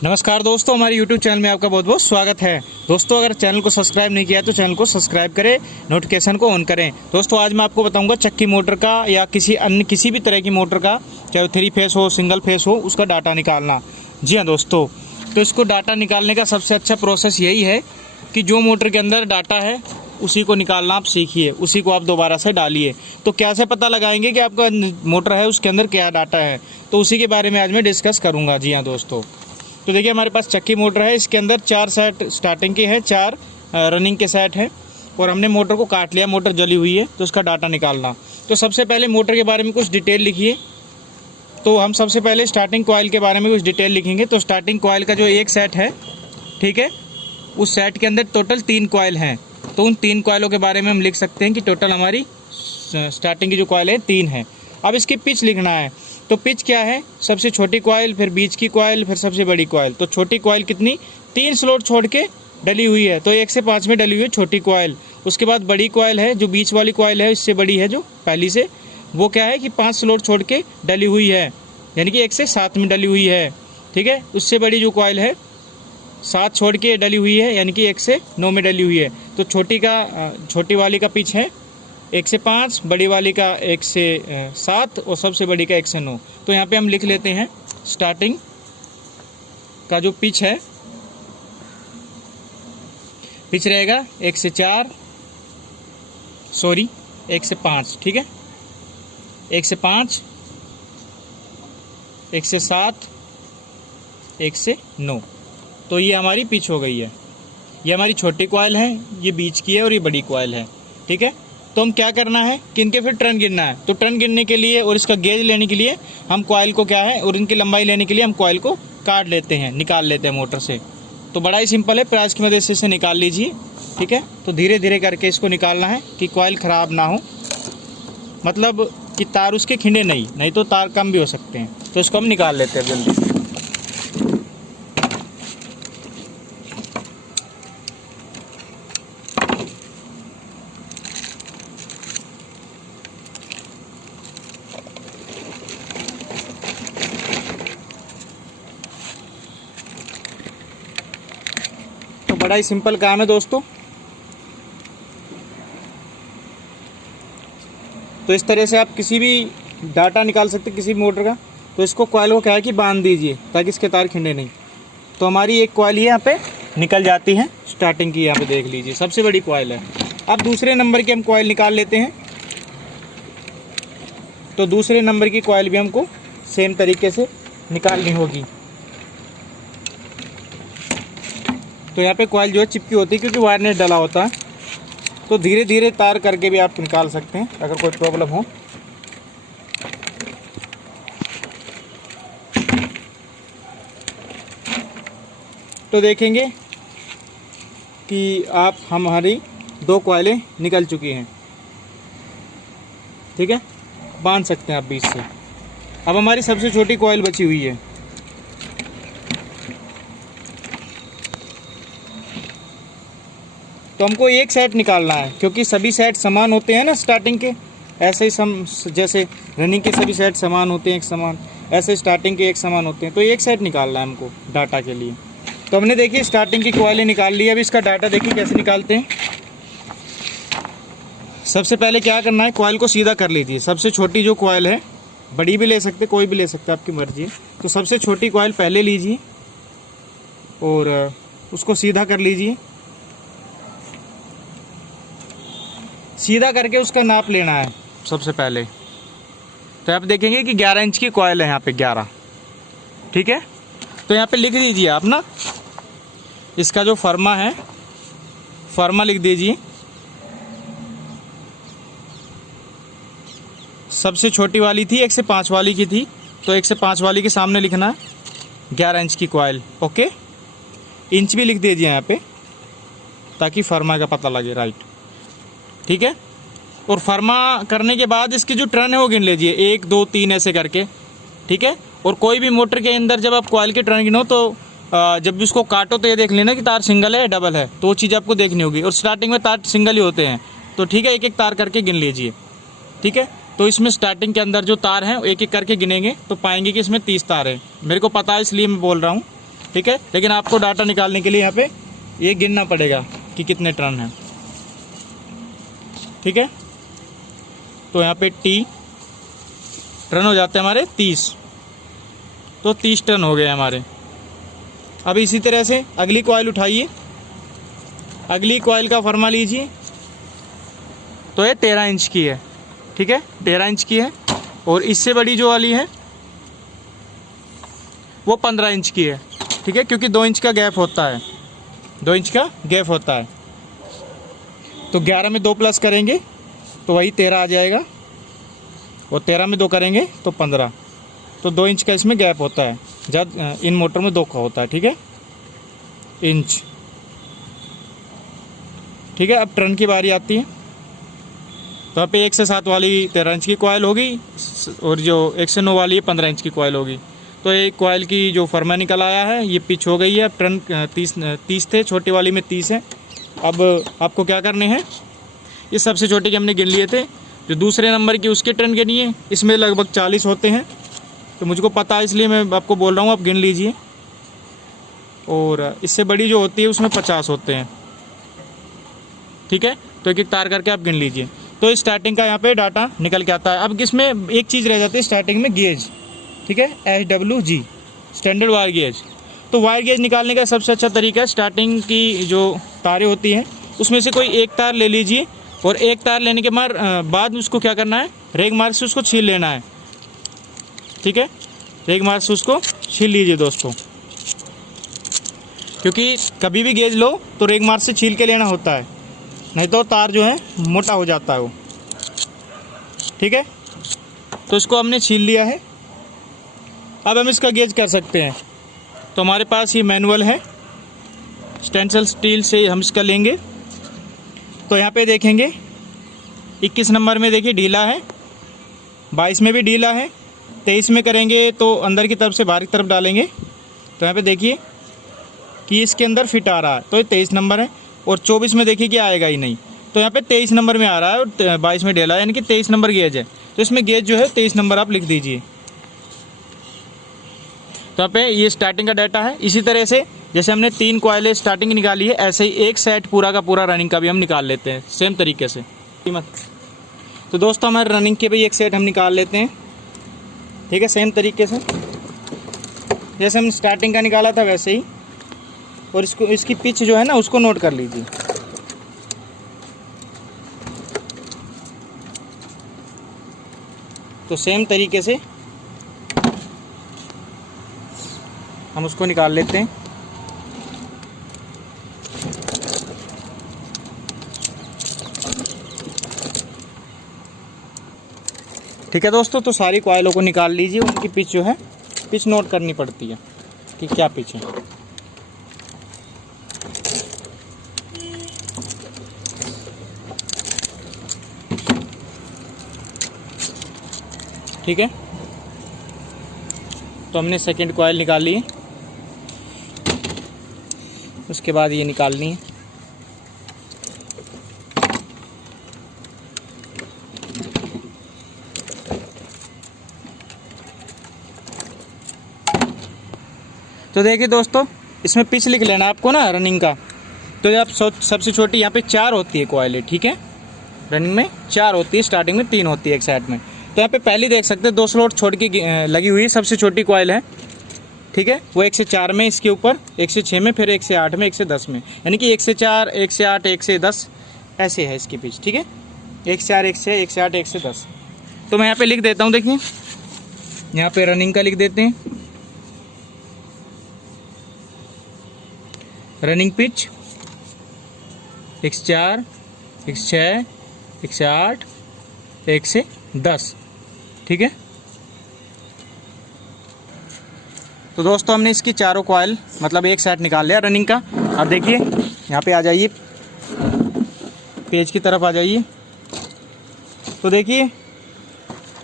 नमस्कार दोस्तों, हमारे YouTube चैनल में आपका बहुत बहुत स्वागत है। दोस्तों, अगर चैनल को सब्सक्राइब नहीं किया तो चैनल को सब्सक्राइब करें, नोटिफिकेशन को ऑन करें। दोस्तों, आज मैं आपको बताऊंगा चक्की मोटर का या किसी भी तरह की मोटर का, चाहे 3 फेस हो, सिंगल फेस हो, उसका डाटा निकालना। जी हाँ दोस्तों, तो इसको डाटा निकालने का सबसे अच्छा प्रोसेस यही है कि जो मोटर के अंदर डाटा है उसी को निकालना आप सीखिए, उसी को आप दोबारा से डालिए। तो कैसे पता लगाएंगे कि आपका मोटर है उसके अंदर क्या डाटा है, तो उसी के बारे में आज मैं डिस्कस करूँगा। जी हाँ दोस्तों, तो देखिए हमारे पास चक्की मोटर है, इसके अंदर 4 सेट स्टार्टिंग के हैं, 4 रनिंग के सेट हैं और हमने मोटर को काट लिया, मोटर जली हुई है तो उसका डाटा निकालना। तो सबसे पहले मोटर के बारे में कुछ डिटेल लिखिए। तो हम सबसे पहले स्टार्टिंग कॉइल के बारे में कुछ डिटेल लिखेंगे। तो स्टार्टिंग कॉइल का जो एक सेट है, ठीक है, उस सेट के अंदर टोटल 3 कॉइल हैं। तो उन 3 कॉइलों के बारे में हम लिख सकते हैं कि टोटल हमारी स्टार्टिंग की जो कॉइल है 3 है। अब इसकी पिच लिखना है। तो पिच क्या है, सबसे छोटी कॉइल, फिर बीच की कॉइल, फिर सबसे बड़ी कॉइल। तो छोटी कॉइल कितनी, 3 स्लॉट छोड़ के डली हुई है, तो 1 से 5 में डली हुई है छोटी कॉइल। उसके बाद बड़ी कॉइल है, जो बीच वाली कॉइल है इससे बड़ी है जो पहली से, वो क्या है कि 5 स्लॉट छोड़ के डली हुई है, यानी कि 1 से 7 में डली हुई है। ठीक है, उससे बड़ी जो कॉइल है 7 छोड़ के डली हुई है, यानी कि 1 से 9 में डली हुई है। तो छोटी वाली का पिच है 1 से 5, बड़ी वाली का 1 से 7 और सबसे बड़ी का 1 से 9। तो यहाँ पे हम लिख लेते हैं स्टार्टिंग का जो पिच है, पिच रहेगा 1 से 5, ठीक है, 1 से 5, 1 से 7, 1 से 9। तो ये हमारी पिच हो गई है। ये हमारी छोटी कॉइल है, ये बीच की है और ये बड़ी कॉइल है। ठीक है, तो हम क्या करना है कि इनके फिर टर्न गिनना है। तो टर्न गिनने के लिए और इसका गेज लेने के लिए हम कॉइल को क्या है, और इनकी लंबाई लेने के लिए हम कॉइल को काट लेते हैं, निकाल लेते हैं मोटर से। तो बड़ा ही सिंपल है, प्याज की मदद से इसे निकाल लीजिए। ठीक है, तो धीरे धीरे करके इसको निकालना है कि कॉइल ख़राब ना हो, मतलब कि तार उसके खिंडे नहीं तो तार कम भी हो सकते हैं। तो इसको हम निकाल लेते हैं जल्दी से। बड़ा ही सिंपल काम है दोस्तों। तो इस तरह से आप किसी भी डाटा निकाल सकते हैं किसी भी मोटर का। तो इसको कॉइल को क्या है कि बांध दीजिए ताकि इसके तार खिंडे नहीं। तो हमारी एक कॉइल यहाँ पे निकल जाती है, स्टार्टिंग की, यहाँ पे देख लीजिए सबसे बड़ी कॉइल है। अब दूसरे नंबर की हम कॉइल निकाल लेते हैं। तो दूसरे नंबर की कॉइल भी हमको सेम तरीके से निकालनी होगी। तो यहाँ पे कॉइल जो है चिपकी होती है क्योंकि वायर नेट डला होता है। तो धीरे धीरे तार करके भी आप निकाल सकते हैं अगर कोई प्रॉब्लम हो। तो देखेंगे कि हमारी 2 कॉइलें निकल चुकी हैं। ठीक है, बांध सकते हैं आप बीच से। अब हमारी सबसे छोटी कॉइल बची हुई है। तो हमको एक सेट निकालना है क्योंकि सभी सेट समान होते हैं ना स्टार्टिंग के। ऐसे ही जैसे रनिंग के सभी सेट समान होते हैं एक समान, ऐसे स्टार्टिंग के एक समान होते हैं। तो एक सेट निकालना है हमको डाटा के लिए। तो हमने देखिए स्टार्टिंग की कॉइलें निकाल ली। अब इसका डाटा देखिए कैसे निकालते हैं। सबसे पहले क्या करना है, कॉइल को सीधा कर लीजिए। सबसे छोटी जो कॉइल है, बड़ी भी ले सकते, कोई भी ले सकते, आपकी मर्जी है। तो सबसे छोटी कॉइल पहले लीजिए और उसको सीधा कर लीजिए। सीधा करके उसका नाप लेना है सबसे पहले। तो आप देखेंगे कि 11 इंच की कॉइल है यहाँ पे, 11। ठीक है, तो यहाँ पे लिख दीजिए आप ना, इसका जो फर्मा है, फर्मा लिख दीजिए। सबसे छोटी वाली थी 1 से 5 वाली की थी, तो 1 से 5 वाली के सामने लिखना है 11 इंच की कॉइल। ओके, इंच भी लिख दीजिए यहाँ पे ताकि फर्मा का पता लगे। राइट, ठीक है। और फर्मा करने के बाद इसकी जो टर्न है वो गिन लीजिए, 1 2 3 ऐसे करके। ठीक है, और कोई भी मोटर के अंदर जब आप कॉइल की टर्न गिनो तो जब भी उसको काटो तो ये देख लेना कि तार सिंगल है या डबल है, तो वो चीज़ आपको देखनी होगी। और स्टार्टिंग में तार सिंगल ही होते हैं, तो ठीक है, एक एक तार करके गिन लीजिए। ठीक है, तो इसमें स्टार्टिंग के अंदर जो तार हैं एक एक करके गिनेंगे तो पाएंगे कि इसमें 30 तार है। मेरे को पता है इसलिए मैं बोल रहा हूँ। ठीक है। लेकिन आपको डाटा निकालने के लिए यहाँ पे ये गिनना पड़ेगा कि कितने टर्न हैं, ठीक है। तो यहाँ पे टी टर्न हो जाते हैं हमारे 30, तो 30 टर्न हो गए हमारे। अब इसी तरह से अगली कॉइल उठाइए, अगली कॉइल का फरमा लीजिए, तो ये 13 इंच की है, ठीक है, 13 इंच की है। और इससे बड़ी जो वाली है वो 15 इंच की है, ठीक है, क्योंकि 2 इंच का गैप होता है, 2 इंच का गैप होता है। तो 11 में 2 प्लस करेंगे तो वही 13 आ जाएगा, और 13 में 2 करेंगे तो 15, तो 2 इंच का इसमें गैप होता है। जब इन मोटर में 2 का होता है, ठीक है, इंच, ठीक है। अब टर्न की बारी आती है, तो यहाँ पे 1 से 7 वाली 13 इंच की कॉइल होगी, और जो 1 से 9 वाली है 15 इंच की कॉइल होगी। तो एक कॉइल की जो फरमा निकल आया है ये पिच हो गई है। अब टर्न 30 थे, छोटी वाली में 30 है। अब आपको क्या करने हैं, ये सबसे छोटे के हमने गिन लिए थे, जो दूसरे नंबर की उसके टर्न गिनिए, इसमें लगभग 40 होते हैं, तो मुझको पता है इसलिए मैं आपको बोल रहा हूँ, आप गिन लीजिए। और इससे बड़ी जो होती है उसमें 50 होते हैं, ठीक है। तो एक एक तार करके आप गिन लीजिए। तो स्टार्टिंग का यहाँ पे डाटा निकल के आता है। अब इसमें एक चीज़ रह जाती है स्टार्टिंग में, गेज, ठीक है, SWG, स्टैंडर्ड वायर गेज। तो वायर गेज निकालने का सबसे अच्छा तरीका है, स्टार्टिंग की जो तारें होती हैं उसमें से कोई एक तार ले लीजिए, और एक तार लेने के बाद उसको क्या करना है, रेग मार्क से उसको छील लेना है, ठीक है, रेग मार्क से उसको छील लीजिए दोस्तों, क्योंकि कभी भी गेज लो तो रेग मार्क से छील के लेना होता है, नहीं तो तार जो है मोटा हो जाता है वो, ठीक है। तो इसको हमने छील लिया है। अब हम इसका गेज कर सकते हैं। तो हमारे पास ये मैनुअल है, स्टेंसिल स्टील से हम इसका लेंगे। तो यहाँ पे देखेंगे 21 नंबर में देखिए ढीला है, 22 में भी ढीला है, 23 में करेंगे तो अंदर की तरफ से बाहर की तरफ डालेंगे, तो यहाँ पे देखिए कि इसके अंदर फिट आ रहा है, तो ये 23 नंबर है। और 24 में देखिए कि आएगा ही नहीं, तो यहाँ पे 23 नंबर में आ रहा है, और 22 में ढीला है, यानी कि 23 नंबर गेज है। तो इसमें गेज जो है 23 नंबर आप लिख दीजिए। तो यहाँ पे ये स्टार्टिंग का डाटा है। इसी तरह से जैसे हमने 3 कॉइलें स्टार्टिंग निकाली है, ऐसे ही एक सेट पूरा का पूरा रनिंग का भी हम निकाल लेते हैं सेम तरीके से। तो दोस्तों हमारे रनिंग के भी एक सेट हम निकाल लेते हैं, ठीक है, सेम तरीके से जैसे हम स्टार्टिंग का निकाला था वैसे ही। और इसकी पिच जो है ना उसको नोट कर लीजिए। तो सेम तरीके से हम उसको निकाल लेते हैं। ठीक है दोस्तों, तो सारी कॉइलों को निकाल लीजिए, उनकी पिच जो है पिच नोट करनी पड़ती है कि क्या पिच है। ठीक है, तो हमने सेकंड कॉइल निकाल ली है, उसके बाद ये निकालनी है। तो देखिए दोस्तों, इसमें पिच लिख लेना आपको ना रनिंग का। तो आप सबसे छोटी यहाँ पे 4 होती है कॉइलें, ठीक है, रनिंग में 4 होती है, स्टार्टिंग में 3 होती है एक साइड में। तो यहाँ पे पहले देख सकते हैं 2 स्लॉट छोड़ के लगी हुई है, सबसे छोटी कॉइल है, ठीक है, वो 1 से 4 में, इसके ऊपर 1 से 6 में, फिर 1 से 8 में, 1 से 10 में, यानी कि 1 से 4, 1 से 8, 1 से 10 ऐसे है इसकी पिच, ठीक है, 1 से 4, 1 से 1 से 8, 1 से 10। तो मैं यहाँ पे लिख देता हूँ, देखिए यहाँ पे रनिंग का लिख देते हैं, रनिंग पिच 1 से 4, 1 से 6, 1 से 8, 1 से 10, ठीक है। तो दोस्तों हमने इसकी चारों कॉइल मतलब एक सेट निकाल लिया रनिंग का। अब देखिए यहाँ पे आ जाइए, पेज की तरफ आ जाइए। तो देखिए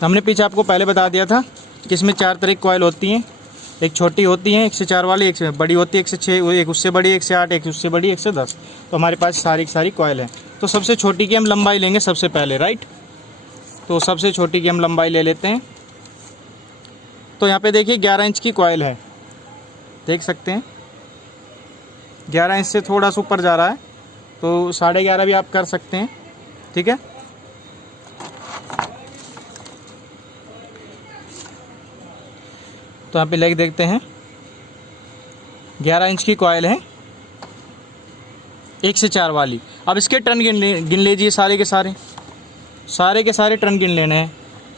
हमने पिच आपको पहले बता दिया था कि इसमें 4 तरह की कॉइल होती हैं, एक छोटी होती है 1 से 4 वाली, एक से बड़ी होती है 1 से 6, एक उससे बड़ी 1 से 8, एक उससे बड़ी 1 से 10। तो हमारे पास सारी की सारी कॉइल है। तो सबसे छोटी की हम लंबाई लेंगे सबसे पहले, राइट। तो सबसे छोटी की हम लंबाई ले लेते हैं। तो यहाँ पे देखिए 11 इंच की कॉइल है, देख सकते हैं 11 इंच से थोड़ा सा ऊपर जा रहा है, तो 11.5 भी आप कर सकते हैं। ठीक है, तो यहाँ पे लेग देखते हैं, 11 इंच की कॉइल है, 1 से 4 वाली। अब इसके टर्न गिन लीजिए, सारे के सारे टर्न गिन लेने हैं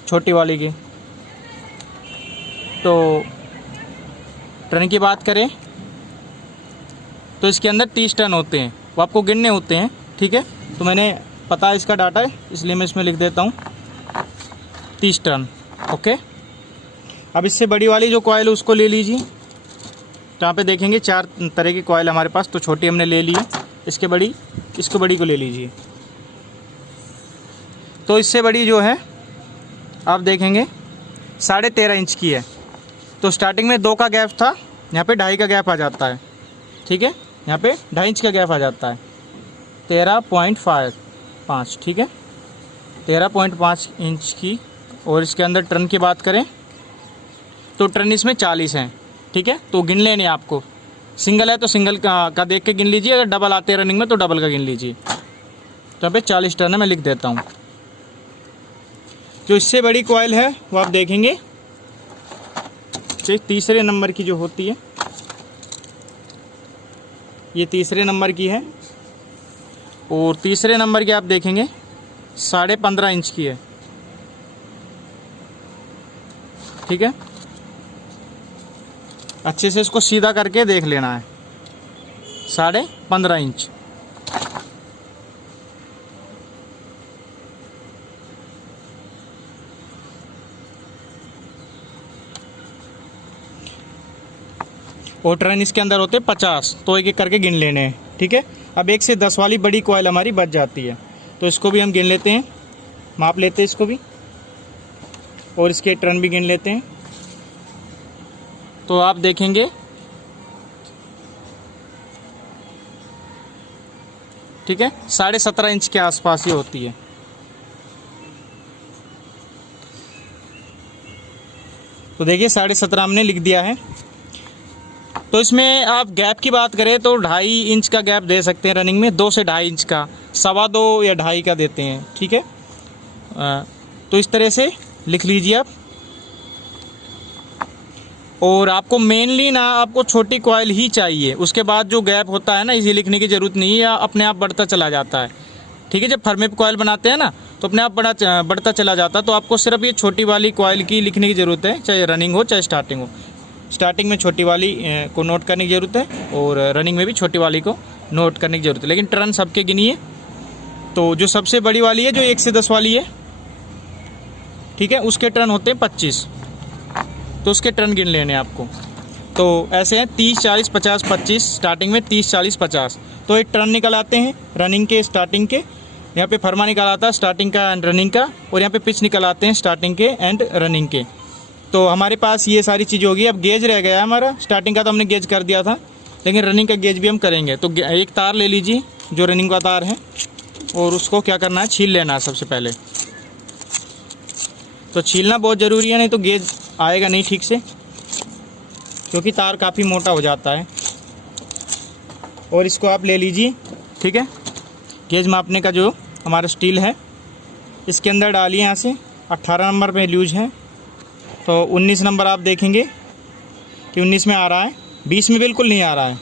छोटी वाली के। तो टर्न की बात करें तो इसके अंदर 30 टर्न होते हैं, वो आपको गिनने होते हैं। ठीक है, तो मैंने पता है इसका डाटा है, इसलिए मैं इसमें लिख देता हूँ 30 टर्न। ओके, अब इससे बड़ी वाली जो कॉइल है उसको ले लीजिए। तो यहाँ पे देखेंगे 4 तरह की कॉइल हमारे पास, तो छोटी हमने ले ली है, इसको बड़ी को ले लीजिए। तो इससे बड़ी जो है आप देखेंगे 13.5 इंच की है। तो स्टार्टिंग में 2 का गैप था, यहाँ पे 2.5 का गैप आ जाता है। ठीक है, यहाँ पे 2.5 इंच का गैप आ जाता है, 13.5। ठीक है, 13.5 इंच की। और इसके अंदर टर्न की बात करें तो टर्न इसमें 40 हैं। ठीक है, तो गिन लेने आपको, सिंगल है तो सिंगल का देख के गिन लीजिए, अगर डबल आते हैं रनिंग में तो डबल का गिन लीजिए। तो यहाँ पे 40 टर्न है, मैं लिख देता हूँ। जो इससे बड़ी कॉइल है वो आप देखेंगे तीसरे नंबर की जो होती है, ये तीसरे नंबर की है, और तीसरे नंबर की आप देखेंगे 15.5 इंच की है। ठीक है, अच्छे से इसको सीधा करके देख लेना है, 15.5 इंच। और टर्न इसके अंदर होते 50, तो एक एक करके गिन लेने हैं। ठीक है, अब 1 से 10 वाली बड़ी कॉइल हमारी बच जाती है, तो इसको भी हम गिन लेते हैं, माप लेते हैं इसको भी, और इसके टर्न भी गिन लेते हैं। तो आप देखेंगे ठीक है, 17.5 इंच के आसपास ये होती है। तो देखिए 17.5 हमने लिख दिया है। तो इसमें आप गैप की बात करें तो 2.5 इंच का गैप दे सकते हैं रनिंग में, 2 से 2.5 इंच का, 2.25 या 2.5 का देते हैं। ठीक है, तो इस तरह से लिख लीजिए आप। और आपको मेनली ना आपको छोटी कॉइल ही चाहिए, उसके बाद जो गैप होता है ना इसे लिखने की ज़रूरत नहीं है, या अपने आप बढ़ता चला जाता है। ठीक है, जब फर्मे पे कॉइल बनाते हैं ना तो अपने आप बढ़ता चला जाता है। तो आपको सिर्फ ये छोटी वाली कॉइल की लिखने की ज़रूरत है, चाहे रनिंग हो चाहे स्टार्टिंग हो। स्टार्टिंग में छोटी वाली को नोट करने की ज़रूरत है, और रनिंग में भी छोटी वाली को नोट करने की ज़रूरत है, लेकिन टर्न सबके गिनिए। तो जो सबसे बड़ी वाली है, जो 1 से 10 वाली है, ठीक है, उसके टर्न होते हैं 25, तो उसके टर्न गिन लेने आपको। तो ऐसे हैं 30, 40, 50, 25, स्टार्टिंग में 30, 40, 50। तो एक टर्न निकल आते हैं रनिंग के, स्टार्टिंग के। यहाँ पे फरमा निकल आता है स्टार्टिंग का एंड रनिंग का, और यहाँ पे पिच निकल आते हैं स्टार्टिंग के एंड रनिंग के। तो हमारे पास ये सारी चीज़ होगी। अब गेज रह गया है हमारा, स्टार्टिंग का तो हमने गेज कर दिया था, लेकिन रनिंग का गेज भी हम करेंगे। तो एक तार ले लीजिए जो रनिंग का तार है, और उसको क्या करना है, छील लेना है सबसे पहले। तो छीलना बहुत ज़रूरी है, नहीं तो गेज आएगा नहीं ठीक से, क्योंकि तार काफ़ी मोटा हो जाता है। और इसको आप ले लीजिए। ठीक है, गेज मापने का जो हमारा स्टील है इसके अंदर डालिए। यहाँ से 18 नंबर पे लूज है, तो 19 नंबर आप देखेंगे कि 19 में आ रहा है, 20 में बिल्कुल नहीं आ रहा है,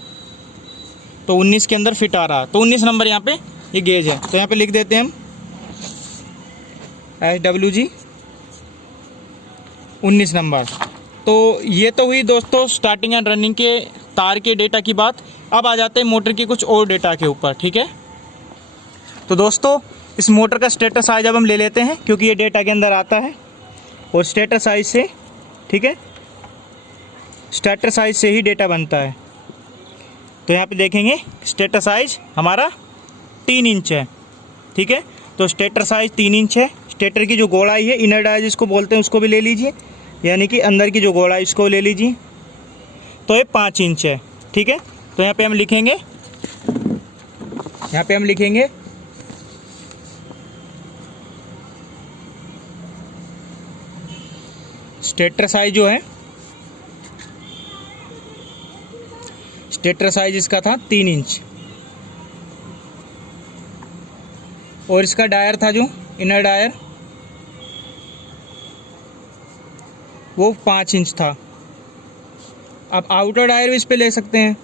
तो 19 के अंदर फिट आ रहा है। तो 19 नंबर यहाँ पे ये गेज है, तो यहाँ पे लिख देते हैं हम SWG 19 नंबर। तो ये तो हुई दोस्तों स्टार्टिंग एंड रनिंग के तार के डेटा की बात। अब आ जाते हैं मोटर के कुछ और डेटा के ऊपर। ठीक है, तो दोस्तों इस मोटर का स्टेटर साइज अब हम ले लेते हैं, क्योंकि ये डेटा के अंदर आता है, और स्टेटर साइज से, ठीक है, स्टेटर साइज से ही डेटा बनता है। तो यहाँ पे देखेंगे स्टेटर साइज हमारा 3 इंच है। ठीक है, तो स्टेटर साइज 3 इंच है। स्टेटर की जो गोलाई है, इनर डाया जिसको बोलते हैं, उसको भी ले लीजिए, यानी कि अंदर की जो गोलाई इसको ले लीजिए। तो ये 5 इंच है। ठीक है, तो यहाँ पे हम लिखेंगे, यहाँ पे हम लिखेंगे स्टेटर साइज जो है, स्टेटर साइज इसका था 3 इंच, और इसका डायर था जो इनर डायर वो 5 इंच था। आप आउटर डायर भी इस पे ले सकते हैं।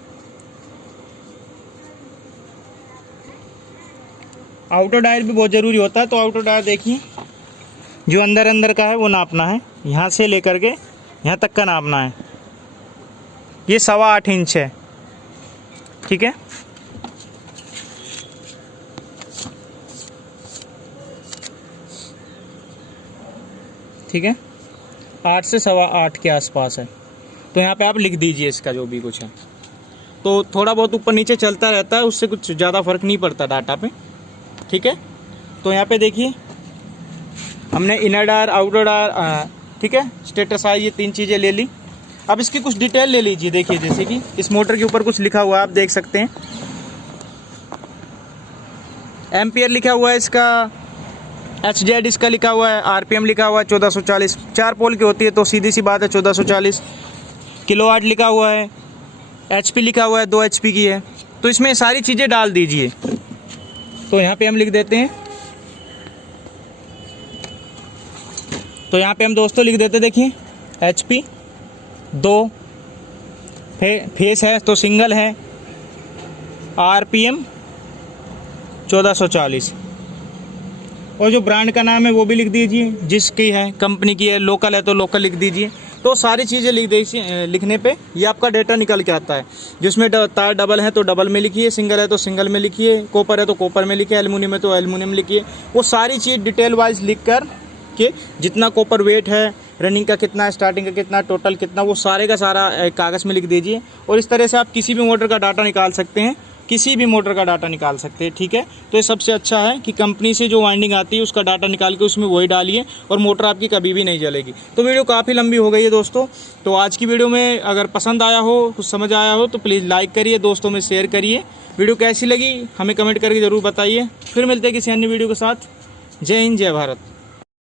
आउटर डायर भी बहुत ज़रूरी होता है, तो आउटर डायर देखिए जो अंदर अंदर का है वो नापना है, यहाँ से लेकर के यहाँ तक का नापना है। ये 8.25 इंच है, ठीक है। ठीक है, 8 से 8.25 के आसपास है। तो यहाँ पे आप लिख दीजिए इसका जो भी कुछ है। तो थोड़ा बहुत ऊपर नीचे चलता रहता है, उससे कुछ ज़्यादा फर्क नहीं पड़ता डाटा पे, ठीक है। तो यहाँ पे देखिए हमने इनर डायर, आउटर डायर, ठीक है, स्टेटर साइज, ये 3 चीज़ें ले ली। अब इसकी कुछ डिटेल ले लीजिए। देखिए जैसे कि इस मोटर के ऊपर कुछ लिखा हुआ है, आप देख सकते हैं, एम्पियर लिखा हुआ है इसका, HZ इसका लिखा हुआ है, RPM लिखा हुआ है 1440, 4 पोल की होती है तो सीधी सी बात है 1440। किलोवाट लिखा हुआ है, HP लिखा हुआ है, 2 HP की है। तो इसमें सारी चीज़ें डाल दीजिए। तो यहाँ पे हम लिख देते हैं, तो यहाँ पे हम दोस्तों लिख देते, देखिए HP 2, फेस है तो सिंगल है, RPM 1440, और जो ब्रांड का नाम है वो भी लिख दीजिए, जिसकी है कंपनी की है, लोकल है तो लोकल लिख दीजिए। तो सारी चीज़ें लिख दीजिए। लिखने पे ये आपका डेटा निकल के आता है। जिसमें तार डबल है तो डबल में लिखिए, सिंगल है तो सिंगल में लिखिए, कॉपर है तो कॉपर में लिखिए, एल्युमिनियम है तो एल्युमिनियम लिखिए। वो सारी चीज़ डिटेल वाइज लिख कर के जितना कॉपर वेट है, रनिंग का कितना, स्टार्टिंग का कितना, टोटल कितना, वो सारे का सारा कागज़ में लिख दीजिए। और इस तरह से आप किसी भी मोटर का डाटा निकाल सकते हैं, किसी भी मोटर का डाटा निकाल सकते हैं, ठीक है। तो ये सबसे अच्छा है कि कंपनी से जो वाइंडिंग आती है उसका डाटा निकाल के उसमें वही डालिए, और मोटर आपकी कभी भी नहीं जलेगी। तो वीडियो काफ़ी लंबी हो गई है दोस्तों। तो आज की वीडियो में अगर पसंद आया हो, कुछ समझ आया हो तो प्लीज़ लाइक करिए, दोस्तों में शेयर करिए। वीडियो कैसी लगी हमें कमेंट करके ज़रूर बताइए। फिर मिलते हैं किसी अन्य वीडियो के साथ। जय हिंद, जय भारत।